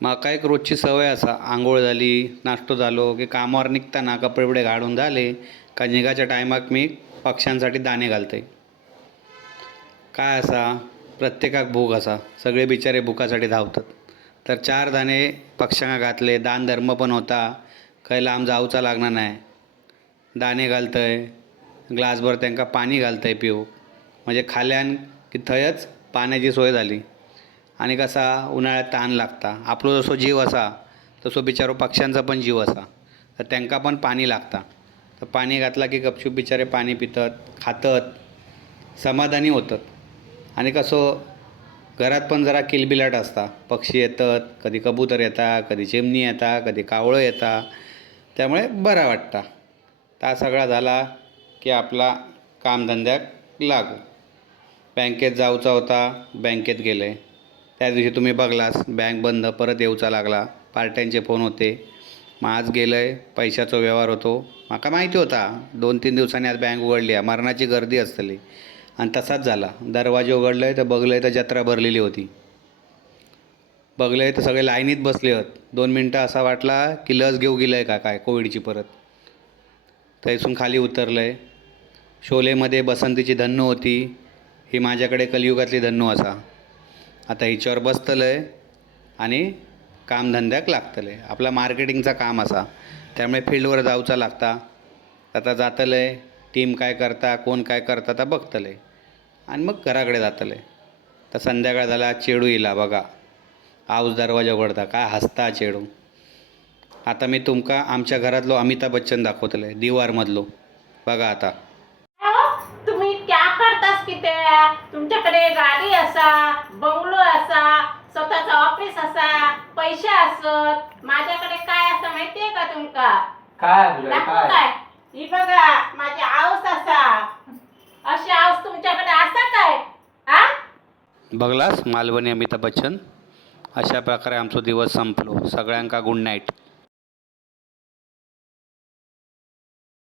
म्हाका एक रोजची सवय आसा. आंघोळ जाली, नाश्तो जालो की कामावर निघताना कपडे बिपडे घालून झाले का निघाच्या टायमाक मी पक्ष्यांसाठी दाणे घालतंय. काय आसा, प्रत्येकाक भूक आसा, सगळे बिचारे भुकासाठी धांवतात. तर 4 दाणे पक्ष्यांक घातले, दान धर्म पण होता, खंय लांब जावचा लागना नाही. दाणे घालतंय, ग्लासभर त्यांका पाणी घालतंय पिवूंक, म्हणजे खाल्यान की थंयच पाण्याची सोय जाली. आणि कसा उन्हाळ्यात तहान लागता, आपलो जसो जीव असा तसो बिचारो पक्ष्यांचा पण जीव असा, तर त्यांका पण पाणी लागता. तर पाणी घातला की गपचूप बिचारे पाणी पितात, खातात, समाधानी होतात. आणि कसो घरात पण जरा किलबिलाट असता, पक्षी येतात, कधी कबूतर येता, कधी चिमणी येता, कधी कावळं येता, त्यामुळे बरं वाटतं. ता सगळा झाला की आपला कामधंद्याक लागू. बँकेत जाऊचा होता, बँकेत गेले. त्या दिवशी तुम्ही बघलास बँक बंद, परत येऊचा लागला, पार्ट्यांचे फोन होते. मग आज गेलं आहे, पैशाचा व्यवहार होतो. माका माहिती होता 2-3 दिवसांनी आज बँक उघडली आहे, मरणाची गर्दी असतली. आणि तसाच झाला. दरवाजे उघडले आहे तर बघलं तर जत्रा भरलेली होती. बघले तर सगळे लाईनीत बसले आहेत. 2 मिनटं असा वाटला की लस घेऊ गेलं आहे का काय कोविडची परत. थंयसून खाली उतरलं आहे. शोलेमध्ये बसंतीची धन्नू होती, ही माझ्याकडे कलियुगातली धन्नू असा. आता हिच्यावर बसतलं आहे आणि कामधंद्याक लागतले. आपला मार्केटिंगचा काम असा, त्यामुळे फील्डवर जाऊचा लागता. आता जातलं आहे, टीम काय करता, कोण काय करता तर बघतले आणि मग घराकडे जातले. तर संध्याकाळ झाला, चेडू येला बघा, आऊस दरवाजा उघडता, काय हसता चेडू. आता मी तुमका आमच्या घरातलो अमिताभ बच्चन दाखवतले, दिवारमधलो. बघा आता. अहो, तुम्ही क्या करतास की ते? तुमच्याकडे गाडी असा, बंगलो असा, स्वतःचा ऑफिस असा, पैसे असत. माझ्याकडे काय असं माहितीये का तुमका? काय तुझ्या दाखवू काय काय? ही बघा, माझी आऊस असा. अशी आऊस तुमच्याकडे असा काय? आ? बघलास मालवणी अमिताभ बच्चन. अशा प्रकारे आमचा दिवस संपलो. सगळ्यांका गुड नाईट.